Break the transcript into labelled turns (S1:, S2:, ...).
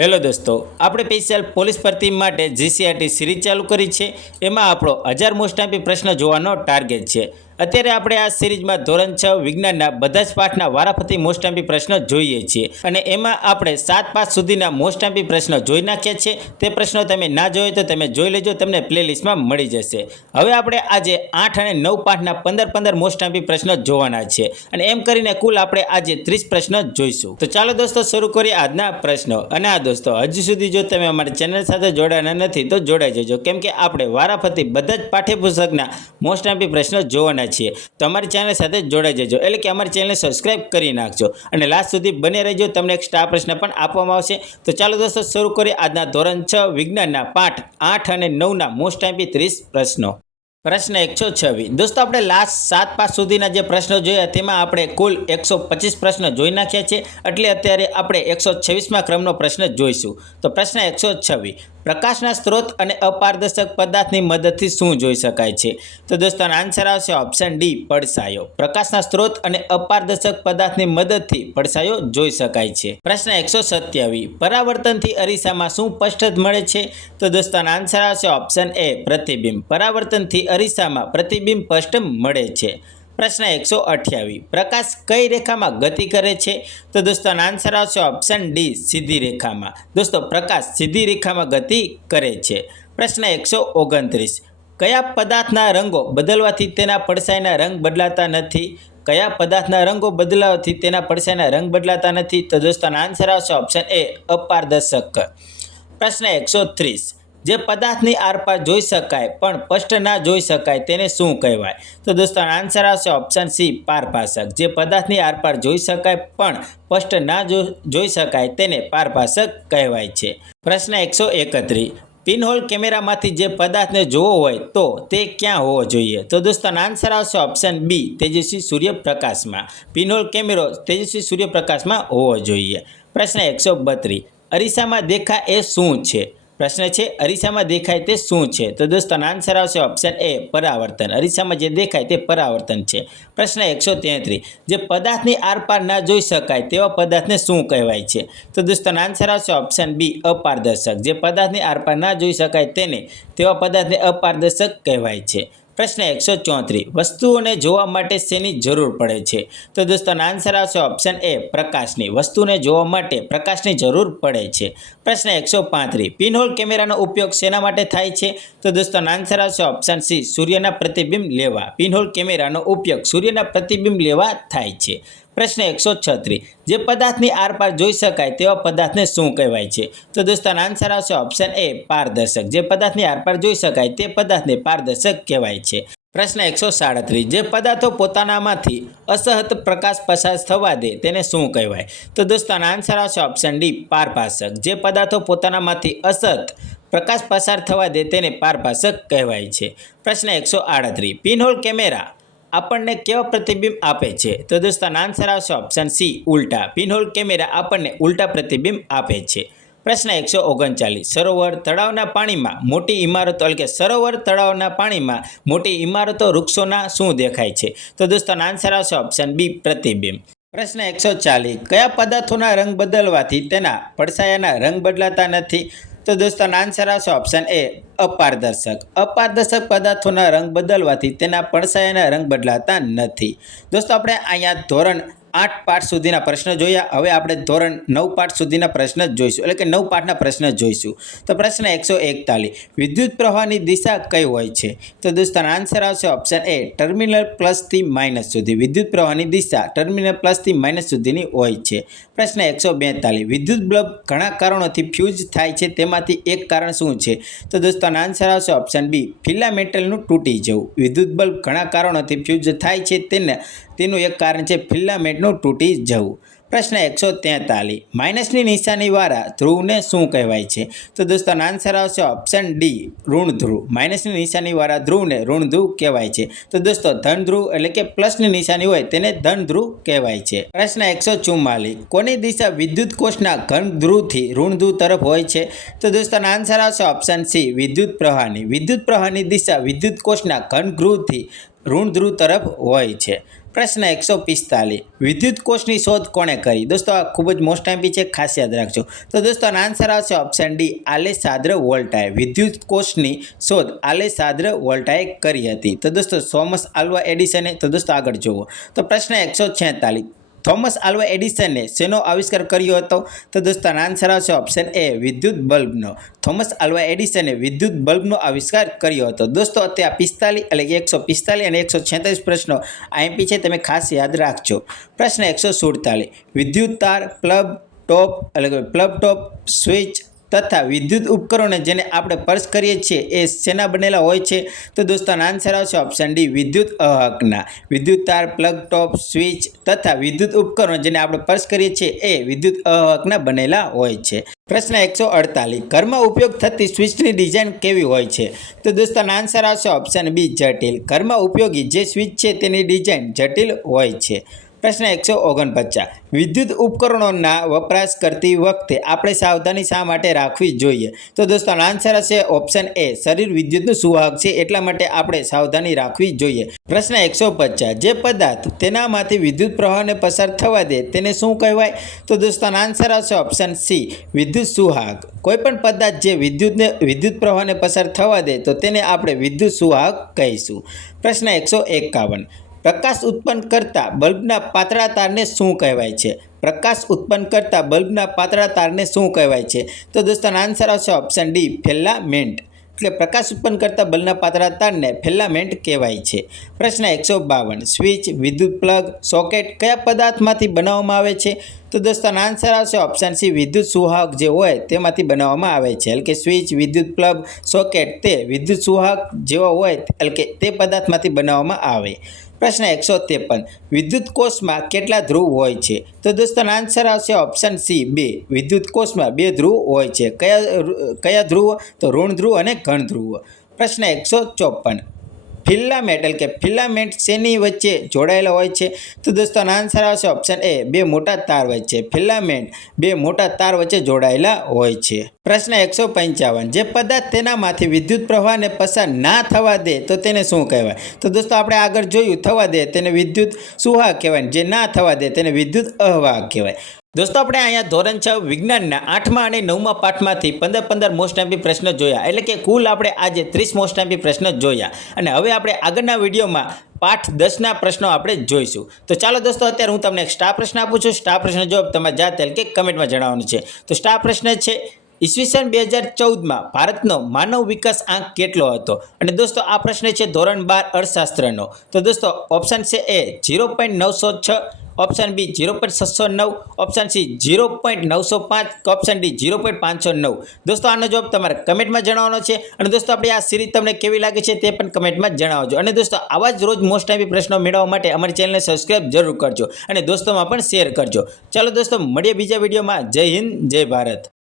S1: Hello દોસ્તો, આપણે special police ભરતી માટે જીસીઆરટી સિરીઝ ચાલુ કરી છે. એમાં આપણો હજાર મોસ્ટ પ્રશ્ન જોવાનો ટાર્ગેટ છે. અત્યારે આપણે આ સિરીઝમાં ધોરણ છ વિજ્ઞાનના બધા જ પાઠના વારાફરતી મોસ્ટ આપી પ્રશ્ન જોઈએ છીએ. અને એમાં આપણે સાત પાસ સુધીના મોસ્ટ આપી પ્રશ્ન જોઈ નાખ્યા છે. તે પ્રશ્નો તમે ના જોયો તો તમે જોઈ લેજો, તમને પ્લેલિસ્ટમાં મળી જશે. હવે આપણે આજે આઠ અને નવ પાઠના પંદર પંદર મોસ્ટ આપી પ્રશ્નો જોવાના છે. અને એમ કરીને કુલ આપણે આજે ત્રીસ પ્રશ્ન જોઈશું. તો ચાલો દોસ્તો શરૂ કરીએ આજના પ્રશ્નો. અને આ દોસ્તો, હજુ સુધી જો તમે અમારી ચેનલ સાથે જોડાના નથી તો જોડાઈ જજો. કેમ કે આપણે વારાફરતી બધા જ પાઠ્યપુસ્તકના મોસ્ટ આપી પ્રશ્નો જોવાના છીએ. તો અમારી ચેનલ સાથે જોડાઈ જજો. એટલે કે અમારી ચેનલને સબસ્ક્રાઇબ કરી નાખજો. અને લાસ્ટ સુધી બને રહેજો. તમને એક સ્ટાર પ્રશ્ન પણ આપવામાં આવશે. તો ચાલો દોસ્તો, શરૂ કરીએ આજના ધોરણ છ વિજ્ઞાનના પાઠ આઠ અને નવના મોસ્ટ આપી ત્રીસ પ્રશ્નો. પ્રશ્ન એકસો છવ્વીસ. દોસ્તો, આપણે લાસ્ટ સાત પાસ સુધીના જે પ્રશ્નો જોયા, તેમાં આપણે કુલ એકસો પચીસ પ્રશ્નો જોઈ નાખ્યા છે. એટલે અત્યારે આપણે એકસો છવ્વીસમાં ક્રમનો પ્રશ્ન જોઈશું. તો પ્રશ્ન એકસો છવ્વીસ. પ્રકાશના સ્ત્રોત અને અપારદર્શક પદાર્થની મદદથી શું જોઈ શકાય છે? તો દોસ્તો આન્સર આવશે ઓપ્શન ડી પડછાયો. પ્રકાશના સ્ત્રોત અને અપારદર્શક પદાર્થની મદદથી પડછાયો જોઈ શકાય છે. પ્રશ્ન એકસો સત્યાવીસ. પરાવર્તનથી અરીસામાં શું સ્પષ્ટ મળે છે? તો દોસ્તો આન્સર આવશે ઓપ્શન એ પ્રતિબિંબ. પરાવર્તનથી અરીસામાં પ્રતિબિંબ સ્પષ્ટ મળે છે. પ્રશ્ન એકસો અઠ્યાવીસ. પ્રકાશ કઈ રેખામાં ગતિ કરે છે? તો દોસ્તો આન્સર આવશે ઓપ્શન ડી સીધી રેખામાં. દોસ્તો, પ્રકાશ સીધી રેખામાં ગતિ કરે છે. પ્રશ્ન એકસો ઓગણત્રીસ. કયા પદાર્થના રંગો બદલવાથી તેના પડછાયાના રંગ બદલાતા નથી? કયા પદાર્થના રંગો બદલાવાથી તેના પડછાયાના રંગ બદલાતા નથી? તો દોસ્તો આન્સર આવશે ઓપ્શન એ અપારદર્શક. પ્રશ્ન એકસો ત્રીસ. જે પદાર્થની આરપાર જોઈ શકાય પણ સ્પષ્ટ ના જોઈ શકાય તેને શું કહેવાય? તો દોસ્તો આન્સર આવશે ઓપ્શન સી પારપાસક જે પદાર્થની આરપાર જોઈ શકાય પણ સ્પષ્ટ ના જોઈ શકાય તેને પારપાસક કહેવાય છે. પ્રશ્ન એકસો એકત્રીસ. પિનહોલ કેમેરામાંથી જે પદાર્થને જોવો હોય તો તે ક્યાં હોવો જોઈએ? તો દોસ્તો આન્સર આવશે ઓપ્શન બી તેજસ્વી સૂર્યપ્રકાશમાં. પિનહોલ કેમેરો તેજસ્વી સૂર્યપ્રકાશમાં હોવો જોઈએ. પ્રશ્ન એકસો બત્રીસ. અરીસામાં દેખા એ શું છે? પ્રશ્ન છે, અરીસામાં દેખાય તે શું છે? તો દોસ્તો આન્સર આવશે ઓપ્શન એ પરાવર્તન. અરીસામાં જે દેખાય તે પરાવર્તન છે. પ્રશ્ન એકસો તેત્રીસ જે પદાર્થની આરપાર ના જોઈ શકાય તેવા પદાર્થને શું કહેવાય છે? તો દોસ્તો આન્સર આવશે ઓપ્શન બી અપારદર્શક. જે પદાર્થની આરપાર ના જોઈ શકાય તેને તેવા પદાર્થને અપારદર્શક કહેવાય છે. પ્રશ્ન એકસો ચોત્રીસ. વસ્તુઓને જોવા માટે શેની જરૂર પડે છે? તો દોસ્તો આન્સર આવશે ઓપ્શન એ પ્રકાશની. વસ્તુને જોવા માટે પ્રકાશની જરૂર પડે છે. પ્રશ્ન એકસો પાંત્રીસ. પિનહોલ કેમેરાનો ઉપયોગ શેના માટે થાય છે? તો દોસ્તો આન્સર આવશે ઓપ્શન સી સૂર્યના પ્રતિબિંબ લેવા. પિનહોલ કેમેરાનો ઉપયોગ સૂર્યના પ્રતિબિંબ લેવા થાય છે. પ્રશ્ન એકસો છત્રીસ જે પદાર્થની આરપાર જોઈ શકાય તેવા પદાર્થને શું કહેવાય છે? તો દોસ્તો આન્સર આવશે ઓપ્શન એ પારદર્શક. જે પદાર્થની આરપાર જોઈ શકાય તે પદાર્થને પારદર્શક કહેવાય છે. પ્રશ્ન એકસો સાડત્રીસ. જે પદાર્થો પોતાનામાંથી અસહત પ્રકાશ પસાર થવા દે તેને શું કહેવાય? તો દોસ્તો આન્સર આવશે ઓપ્શન ડી પારભાષક. જે પદાર્થો પોતાનામાંથી અસહત પ્રકાશ પસાર થવા દે તેને પારભાષક કહેવાય છે. પ્રશ્ન એકસો આડત્રીસ. પિનહોલ કેમેરા આપણને કેવા પ્રતિબિંબ આપે છે? તો દોસ્તો આન્સર આવશે ઓપ્શન સી ઉલટા. પિનહોલ કેમેરા આપણને ઉલટા પ્રતિબિંબ આપે છે. પ્રશ્ન એકસો ઓગણચાલીસ. સરોવર તળાવના પાણીમાં મોટી ઇમારતો, એટલે કે સરોવર તળાવના પાણીમાં મોટી ઇમારતો વૃક્ષોના શું દેખાય છે? તો દોસ્તો આન્સર આવશે ઓપ્શન બી પ્રતિબિંબ. પ્રશ્ન એકસો ચાલીસ. કયા પદાર્થોના રંગ બદલવાથી તેના પડછાયાના રંગ બદલાતા નથી? તો દોસ્તો આન્સર આવશે ઓપ્શન એ અપારદર્શક. અપારદર્શક પદાર્થોના રંગ બદલવાથી તેના પડછાયાના રંગ બદલાતા નથી. દોસ્તો, આપણે અહીંયા ધોરણ આઠ પાઠ સુધીના પ્રશ્ન જોયા. હવે આપણે ધોરણ નવ પાઠ સુધીના પ્રશ્ન જ જોઈશું. એટલે કે નવ પાઠના પ્રશ્ન જોઈશું. તો પ્રશ્ન એકસો એકતાલીસ. વિદ્યુત પ્રવાહની દિશા કઈ હોય છે? તો દોસ્તો આન્સર આવશે ઓપ્શન એ ટર્મિનલ પ્લસથી માઇનસ સુધી. વિદ્યુત પ્રવાહની દિશા ટર્મિનલ પ્લસથી માઇનસ સુધીની હોય છે. પ્રશ્ન એકસો બેતાલીસ. વિદ્યુત બલ્બ ઘણા કારણોથી ફ્યુઝ થાય છે. તેમાંથી એક કારણ શું છે? તો દોસ્તો આન્સર આવશે ઓપ્શન બી ફિલામેન્ટલનું તૂટી જવું. વિદ્યુત બલ્બ ઘણા કારણોથી ફ્યુઝ થાય છે. તેને તેનું એક કારણ છે ફિલામેન્ટનું તૂટી જવું. પ્રશ્ન એકસો તેતાલીસ. માઇનસની નિશાનીવાળા ધ્રુવને શું કહેવાય છે? તો દોસ્તો આન્સર આવશે ઓપ્શન ડી ઋણ ધ્રુવ માઇનસની નિશાનીવાળા ધ્રુવને ઋણ ધ્રુવ કહેવાય છે. તો દોસ્તો ધન ધ્રુવ એટલે કે પ્લસની નિશાની હોય તેને ધન ધ્રુવ કહેવાય છે. પ્રશ્ન એકસો ચુમ્માલીસ. કોની દિશા વિદ્યુત કોષના ઘન ધ્રુવથી ઋણ ધ્રુવ તરફ હોય છે? તો દોસ્તો આન્સર આવશે ઓપ્શન સી વિદ્યુત પ્રવાહની. વિદ્યુત પ્રવાહની દિશા વિદ્યુત કોષના ઘન ધ્રુવથી ઋણ ધ્રુવ તરફ હોય છે. પ્રશ્ન એકસો પિસ્તાલીસ. વિદ્યુત કોષની શોધ કોણે કરી? દોસ્તો, આ ખૂબ જ મોસ્ટ ટાઈમ છે, ખાસ યાદ રાખજો. તો દોસ્તો, આનો આન્સર આવશે ઓપ્શન ડી આલે સાદ્ર વોલ્ટાએ વિદ્યુત કોષની શોધ આલે સાદ્ર વોલ્ટાએ કરી હતી. તો દોસ્તો થોમસ આલ્વા એડિસને તો દોસ્તો આગળ જુઓ. તો પ્રશ્ન એકસો છેતાલીસ. થોમસ આલ્વા એડિસને શેનો આવિષ્કાર કર્યો હતો? તો દોસ્તો, આનો આન્સર આવશે ઓપ્શન એ વિદ્યુત બલ્બનો. થોમસ આલ્વા એડિસને વિદ્યુત બલ્બનો આવિષ્કાર કર્યો હતો. દોસ્તો, અત્યારે પિસ્તાલીસ એટલે કે એકસો પિસ્તાલીસ અને એકસો છેતાલીસ પ્રશ્નો આઈએમપી છે, તમે ખાસ યાદ રાખજો. પ્રશ્ન એકસો સુડતાલીસ. વિદ્યુત તાર પ્લબ ટોપ એટલે કે પ્લબ ટોપ, સ્વિચ તથા વિદ્યુત ઉપકરણો જેને આપણે પર્સ કરીએ છીએ એ શેના બનેલા હોય છે? તો દોસ્તો આન્સર આવશે ઓપ્શન ડી વિદ્યુત અહકના. વિદ્યુત તાર પ્લગ ટોપ સ્વિચ તથા વિદ્યુત ઉપકરણો જેને આપણે પર્સ કરીએ છીએ એ વિદ્યુત અહકના બનેલા હોય છે. પ્રશ્ન એકસો અડતાલીસ, ઘરમાં ઉપયોગ થતી સ્વિચની ડિઝાઇન કેવી હોય છે? તો દોસ્તો આન્સર આવશે ઓપ્શન બી જટિલ. ઘરમાં ઉપયોગી જે સ્વિચ છે તેની ડિઝાઇન જટિલ હોય છે. પ્રશ્ન એકસો ઓગણપચાસ. વિદ્યુત ઉપકરણોના વપરાશ કરતી વખતે આપણે સાવધાની શા માટે રાખવી જોઈએ? તો દોસ્તો આન્સર હશે ઓપ્શન એ શરીર વિદ્યુતનું સુવાહક છે, એટલા માટે આપણે સાવધાની રાખવી જોઈએ. પ્રશ્ન એકસો પચાસ, જે પદાર્થ તેનામાંથી વિદ્યુત પ્રવાહને પસાર થવા દે, તેને શું કહેવાય? તો દોસ્તો આન્સર હશે ઓપ્શન સી વિદ્યુત સુવાહક. કોઈપણ પદાર્થ જે વિદ્યુતને, વિદ્યુત પ્રવાહને પસાર થવા દે, તો તેને આપણે વિદ્યુત સુવાહક કહીશું. પ્રશ્ન એકસો એકાવન પ્રકાશ ઉત્પન્ન કરતા બલ્બના પાતળા તારને શું કહેવાય છે? પ્રકાશ ઉત્પન્ન કરતા બલ્બના પાતળા તારને શું કહેવાય છે? તો દોસ્તોનો આન્સર આવશે ઓપ્શન ડી ફેલામેન્ટ એટલે પ્રકાશ ઉત્પન્ન કરતા બલ્બના પાતળા તારને ફેલામેન્ટ કહેવાય છે. પ્રશ્ન એકસો બાવન, સ્વિચ, વિદ્યુત પ્લગ, સોકેટ કયા પદાર્થમાંથી બનાવવામાં આવે છે? તો દોસ્તોનો આન્સર આવશે ઓપ્શન સી વિદ્યુત સુવાહક જે હોય તેમાંથી બનાવવામાં આવે છે. એટલે કે સ્વિચ, વિદ્યુત પ્લગ, સોકેટ તે વિદ્યુત સુવાહક જેવા હોય એટલે કે તે પદાર્થમાંથી બનાવવામાં આવે. પ્રશ્ન એકસો ત્રેપન. વિદ્યુત કોષમાં કેટલા ધ્રુવ હોય છે? તો દોસ્તો આન્સર આવશે ઓપ્શન સી, બે. વિદ્યુત કોષમાં બે ધ્રુવ હોય છે. કયા કયા ધ્રુવ? તો ઋણ ધ્રુવ અને ઘન ધ્રુવ. પ્રશ્ન એકસો ચોપન. ફિલામેન્ટ એટલે કે ફિલામેન્ટ શેની વચ્ચે જોડાયેલા હોય છે? તો દોસ્તો આન્સર આવશે ઓપ્શન એ બે મોટા તાર વચ્ચે. ફિલામેન્ટ બે મોટા તાર વચ્ચે જોડાયેલા હોય છે. પ્રશ્ન એકસો પંચાવન, જે પદાર્થ તેનામાંથી વિદ્યુત પ્રવાહને પસાર ના થવા દે, તો તેને શું કહેવાય? તો દોસ્તો, આપણે આગળ જોયું, થવા દે, તેને વિદ્યુત સુવાહક કહેવાય જે ના થવા દે, તેને વિદ્યુત અહવાહ કહેવાય. દોસ્તો, આપણે અહીંયા ધોરણ છ વિજ્ઞાનના આઠમા અને નવમા પાઠમાંથી પંદર પંદર મોસ્ટ એમ્પી પ્રશ્ન જોયા. એટલે કે કુલ આપણે આજે ત્રીસ મોસ્ટ એમ્પી પ્રશ્ન જોયા. અને હવે આપણે આગળના વિડીયોમાં પાઠ દસના પ્રશ્નો આપણે જોઈશું. તો ચાલો દોસ્તો, અત્યારે હું તમને એક સ્ટાર પ્રશ્ન આપું છું. સ્ટાર પ્રશ્ન જવાબ તમારે જાતે કે કમેન્ટમાં જણાવવાનું છે. તો સ્ટાર પ્રશ્ન છે ઈસવીસન બે હજાર ચૌદમાં ભારતનો માનવ વિકાસ આંક કેટલો હતો? અને દોસ્તો, આ પ્રશ્ન છે ધોરણ બાર અર્થશાસ્ત્રનો. તો દોસ્તો ઓપ્શન છે એ ઝીરો પોઈન્ટ નવસો છ ઓપ્શન બી ઝીરો પોઈન્ટ છસો નવ ઓપ્શન સી ઝીરો પોઈન્ટ નવસો પાંચ ઓપ્શન ડી ઝીરો પોઈન્ટ પાંચસો નવ. દોસ્તો, આનો જવાબ તમારે કમેન્ટમાં જણાવવાનો છે. અને દોસ્તો, આપણી આ સિરીઝ તમને કેવી લાગે છે તે પણ કમેન્ટમાં જણાવજો. અને દોસ્તો, આવા જ રોજ મોસ્ટ ટાઈમ પ્રશ્નો મેળવવા માટે અમારી ચેનલને સબસ્ક્રાઈબ જરૂર કરજો. અને દોસ્તોમાં પણ શેર કરજો. ચાલો દોસ્તો, મળીએ બીજા વિડીયોમાં જય હિન્દ, જય ભારત.